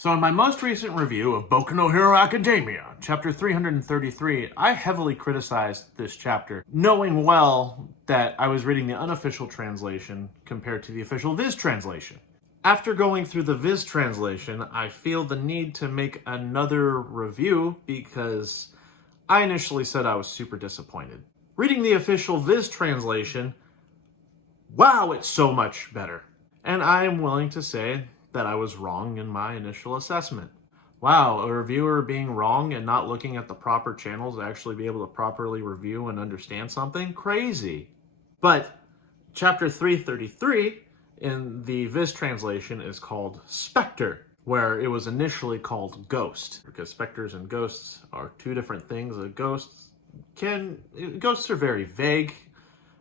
So in my most recent review of Boku no Hero Academia, chapter 333, I heavily criticized this chapter, knowing well that I was reading the unofficial translation compared to the official Viz translation. After going through the Viz translation, I feel the need to make another review because I initially said I was super disappointed. Reading the official Viz translation, wow, it's so much better. And I am willing to say that I was wrong in my initial assessment. Wow, a reviewer being wrong and not looking at the proper channels to actually be able to properly review and understand something? Crazy. But chapter 333 in the Viz translation is called Spectre, where it was initially called Ghost, because specters and ghosts are two different things. Ghosts are very vague,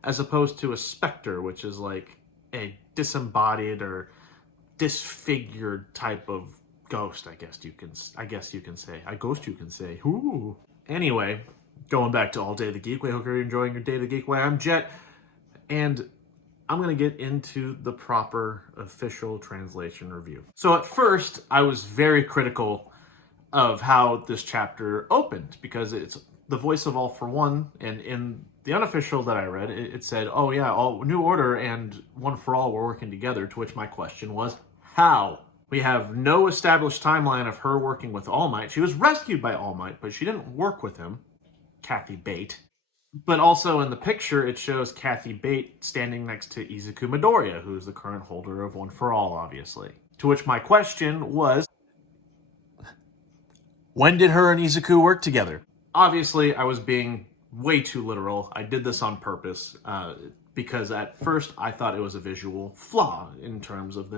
as opposed to a specter, which is like a disembodied or disfigured type of ghost, I guess you can say. Ooh. Anyway, going back to All Day the Geek Way. Hope you're enjoying your Day the Geek Way. I'm Jet, and I'm going to get into the proper official translation review. So at first, I was very critical of how this chapter opened, because it's the voice of All for One, and in the unofficial that I read, it said, oh yeah, New Order and One for All were working together, to which my question was, how? We have no established timeline of her working with All Might. She was rescued by All Might, but she didn't work with him, Kathy Bate. But also in the picture, it shows Kathy Bate standing next to Izuku Midoriya, who is the current holder of One for All, obviously. To which my question was, when did her and Izuku work together? Obviously, I was being way too literal. I did this on purpose because at first I thought it was a visual flaw in terms of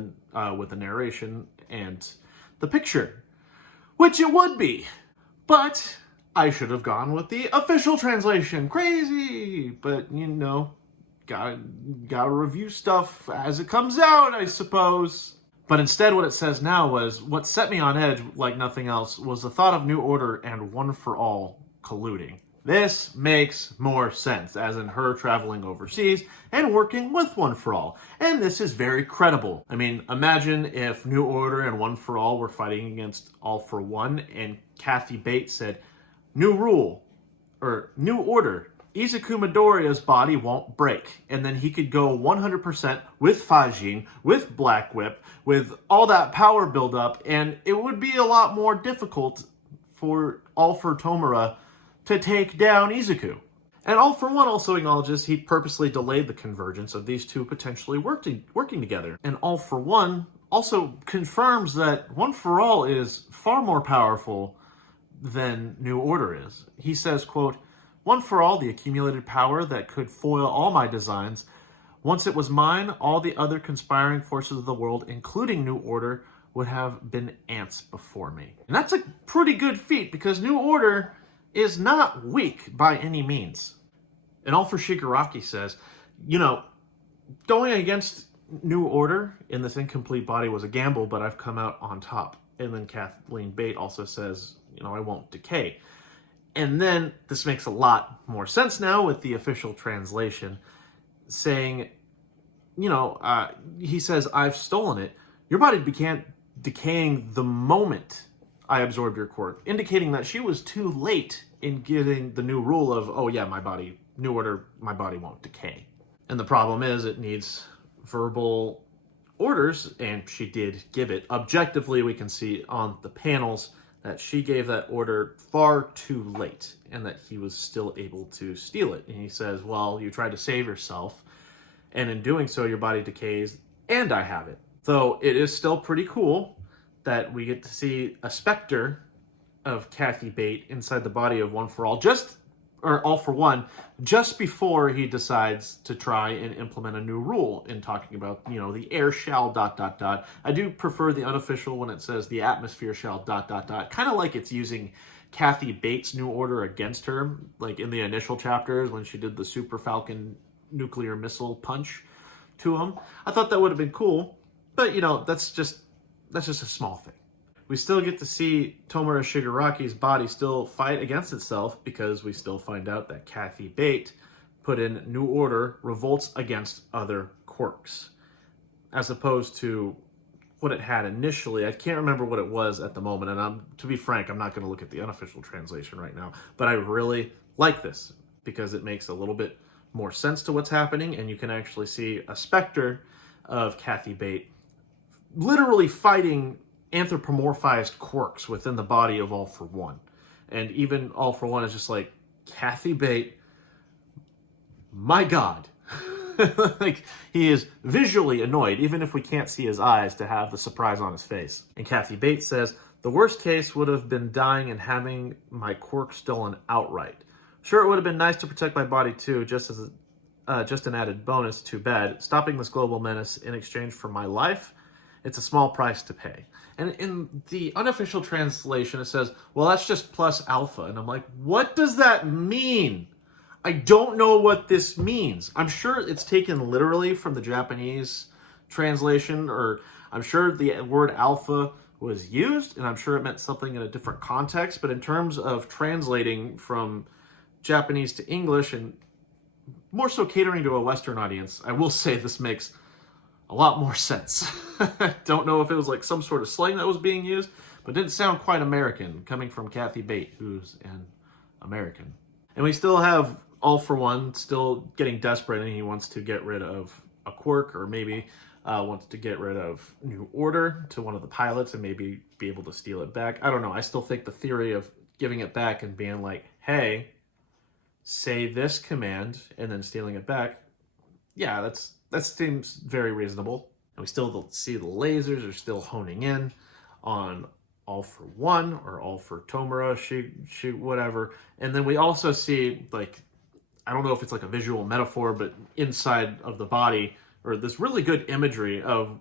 with the narration and the picture, which it would be. But I should have gone with the official translation. Crazy, but you know, gotta review stuff as it comes out, I suppose. But instead, what it says now was, what set me on edge like nothing else was the thought of New Order and One for All colluding. This makes more sense, as in her traveling overseas and working with One for All. And this is very credible. I mean, imagine if New Order and One for All were fighting against All for One, and Kathy Bates said, new rule, or new order, Izuku Midoriya's body won't break. And then he could go 100% with Fajin, with Black Whip, with all that power buildup, and it would be a lot more difficult for All for Tomura to take down Izuku. And All for One also acknowledges he purposely delayed the convergence of these two potentially working together. And All for One also confirms that One for All is far more powerful than New Order is. He says, quote, One for All, the accumulated power that could foil all my designs. Once it was mine, all the other conspiring forces of the world, including New Order, would have been ants before me. And that's a pretty good feat, because New Order is not weak by any means. And All for Shigaraki says, you know, going against New Order in this incomplete body was a gamble, but I've come out on top. And then Kathleen Bate also says, you know, I won't decay. And then this makes a lot more sense now with the official translation, saying, you know, he says, I've stolen it. Your body began decaying the moment I absorbed your quirk, indicating that she was too late in getting the new rule of, oh yeah, New Order, my body won't decay. And the problem is it needs verbal orders, and she did give it. Objectively, we can see on the panels that she gave that order far too late, and that he was still able to steal it. And he says, well, you tried to save yourself, and in doing so, your body decays, and I have it. Though it is still pretty cool that we get to see a specter of Kathy Bate inside the body of One for All, All for One, just before he decides to try and implement a new rule in talking about, you know, the air shall ... I do prefer the unofficial when it says the atmosphere shall ... Kind of like it's using Kathy Bates' New Order against her, like in the initial chapters when she did the Super Falcon nuclear missile punch to him. I thought that would have been cool, but you know, that's just a small thing. We still get to see Tomura Shigaraki's body still fight against itself, because we still find out that Kathy Bate put in New Order revolts against other quirks, as opposed to what it had initially. I can't remember what it was at the moment, and to be frank, I'm not going to look at the unofficial translation right now, but I really like this because it makes a little bit more sense to what's happening, and you can actually see a specter of Kathy Bate literally fighting anthropomorphized quirks within the body of All for One. And even All for One is just like, Kathy Bate, my God. Like, he is visually annoyed, even if we can't see his eyes, to have the surprise on his face. And Kathy Bates says, the worst case would have been dying and having my quirk stolen outright. Sure, it would have been nice to protect my body too, just an added bonus, too bad. Stopping this global menace in exchange for my life, it's a small price to pay. And in the unofficial translation, it says, well, that's just plus alpha. And I'm like, what does that mean? I don't know what this means. I'm sure it's taken literally from the Japanese translation, or I'm sure the word alpha was used, and I'm sure it meant something in a different context. But in terms of translating from Japanese to English, and more so catering to a Western audience, I will say this makes a lot more sense. Don't know if it was like some sort of slang that was being used, but it didn't sound quite American coming from Kathy Bate, who's an American. And we still have All for One still getting desperate, and he wants to get rid of a quirk, or maybe wants to get rid of New Order to one of the pilots and maybe be able to steal it back. I don't know. I still think the theory of giving it back and being like, hey, say this command, and then stealing it back, yeah, that seems very reasonable. And we still see the lasers are still honing in on All for One, or All for Tomura, shoot, whatever. And then we also see, like, I don't know if it's like a visual metaphor, but inside of the body, or this really good imagery of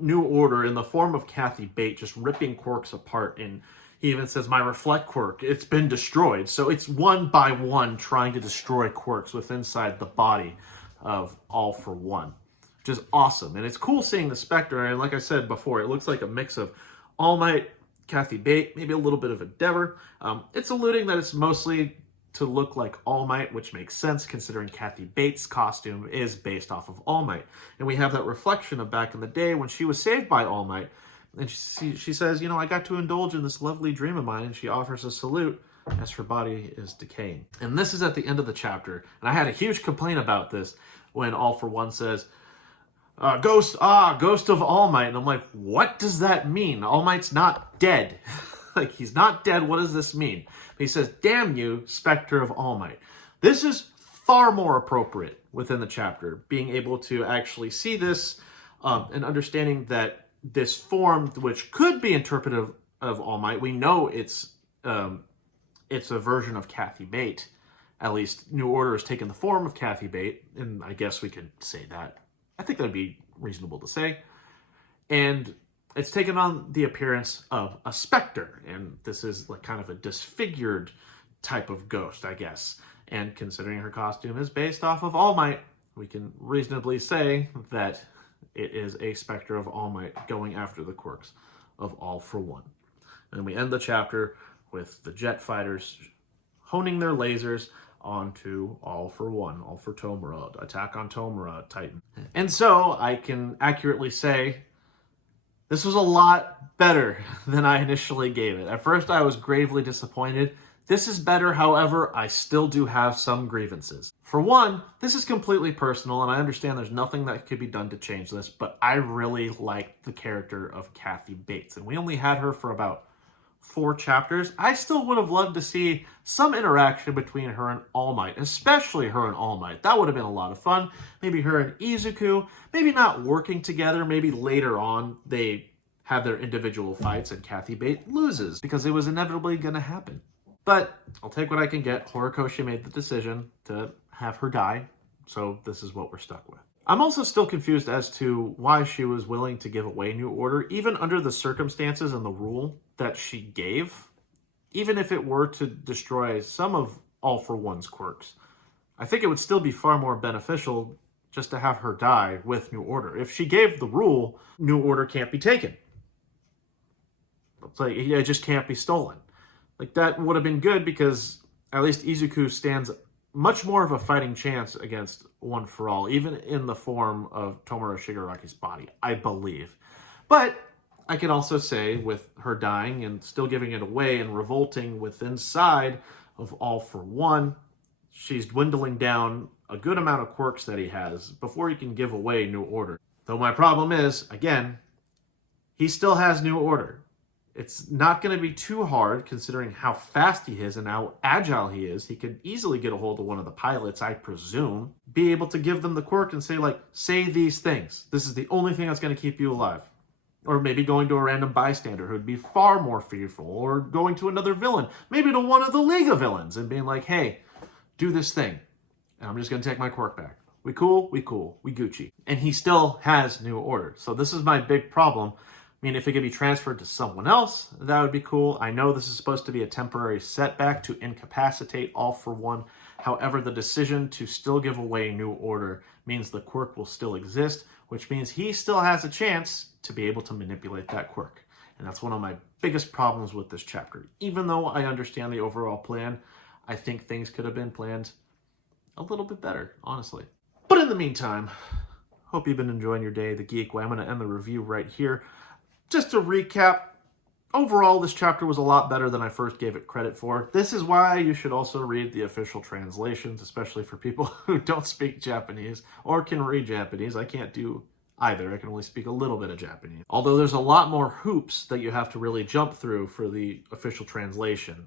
New Order in the form of Kathy Bate just ripping quirks apart. And he even says, my reflect quirk, it's been destroyed. So it's one by one trying to destroy quirks within inside the body of All for One, which is awesome. And it's cool seeing the Spectre. And like I said before, it looks like a mix of All Might, Kathy Bate, maybe a little bit of Endeavor. It's alluding that it's mostly to look like All Might, which makes sense considering Kathy Bates' costume is based off of All Might. And we have that reflection of back in the day when she was saved by All Might. And she says, you know, I got to indulge in this lovely dream of mine, and she offers a salute as her body is decaying. And this is at the end of the chapter. And I had a huge complaint about this when All for One says, ghost of All Might. And I'm like, what does that mean? All Might's not dead. Like, he's not dead. What does this mean? But he says, damn you, Spectre of All Might. This is far more appropriate within the chapter, being able to actually see this and understanding that this form, which could be interpretive of All Might, we know it's a version of Kathy Bate. At least New Order has taken the form of Kathy Bate, and I guess we could say that. I think that would be reasonable to say. And it's taken on the appearance of a specter, and this is like kind of a disfigured type of ghost, I guess. And considering her costume is based off of All Might, we can reasonably say that it is a specter of All Might going after the quirks of All for One. And we end the chapter with the jet fighters honing their lasers onto All for One, All for Tomura, attack on Tomura, Titan. And so I can accurately say this was a lot better than I initially gave it. At first I was gravely disappointed. This is better, however, I still do have some grievances. For one, this is completely personal, and I understand there's nothing that could be done to change this, but I really liked the character of Kathy Bates, and we only had her for about 4 chapters. I still would have loved to see some interaction between her and All Might, especially her and All Might. That would have been a lot of fun. Maybe her and Izuku, maybe not working together, maybe later on they have their individual fights and Kathy Bates loses, because it was inevitably going to happen. But I'll take what I can get. Horikoshi made the decision to have her die, so this is what we're stuck with. I'm also still confused as to why she was willing to give away New Order, even under the circumstances and the rule that she gave, even if it were to destroy some of All for One's quirks. I think it would still be far more beneficial just to have her die with New Order. If she gave the rule, New Order can't be taken. It's like, it just can't be stolen. Like, that would have been good, because at least Izuku stands much more of a fighting chance against One for All, even in the form of Tomura Shigaraki's body, I believe. But I can also say, with her dying and still giving it away and revolting with inside of All for One, she's dwindling down a good amount of quirks that he has before he can give away New Order. Though my problem is, again, he still has New Order. It's not going to be too hard considering how fast he is and how agile he is. He could easily get a hold of one of the pilots, I presume, be able to give them the quirk and say, like, say these things. This is the only thing that's going to keep you alive. Or maybe going to a random bystander who'd be far more fearful, or going to another villain, maybe to one of the League of Villains and being like, hey, do this thing. And I'm just going to take my quirk back. We cool? We cool. We Gucci. And he still has New Order. So this is my big problem. I mean, if it could be transferred to someone else, that would be cool. I know this is supposed to be a temporary setback to incapacitate All for One. However, the decision to still give away New Order means the quirk will still exist, which means he still has a chance to be able to manipulate that quirk. And that's one of my biggest problems with this chapter. Even though I understand the overall plan, I think things could have been planned a little bit better, honestly. But in the meantime, hope you've been enjoying your day the geek way. I'm going to end the review right here. Just to recap, overall, this chapter was a lot better than I first gave it credit for. This is why you should also read the official translations, especially for people who don't speak Japanese or can read Japanese. I can't do either. I can only speak a little bit of Japanese. Although there's a lot more hoops that you have to really jump through for the official translation.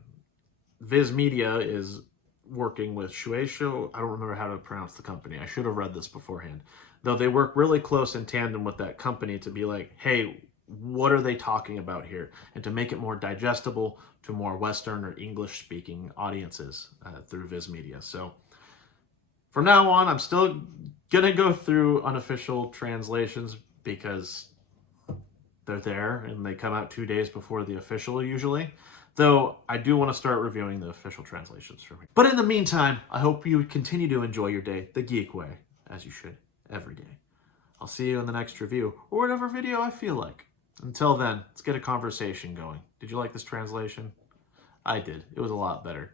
Viz Media is working with Shueisho. I don't remember how to pronounce the company. I should have read this beforehand. Though they work really close in tandem with that company to be like, hey, what are they talking about here? And to make it more digestible to more Western or English-speaking audiences through Viz Media. So from now on, I'm still going to go through unofficial translations because they're there and they come out 2 days before the official usually. Though I do want to start reviewing the official translations for me. But in the meantime, I hope you continue to enjoy your day the geek way, as you should every day. I'll see you in the next review or whatever video I feel like. Until then, let's get a conversation going. Did you like this translation? I did. It was a lot better.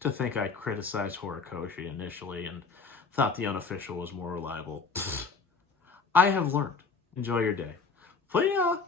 To think I criticized Horikoshi initially and thought the unofficial was more reliable. Pfft. I have learned. Enjoy your day. See ya!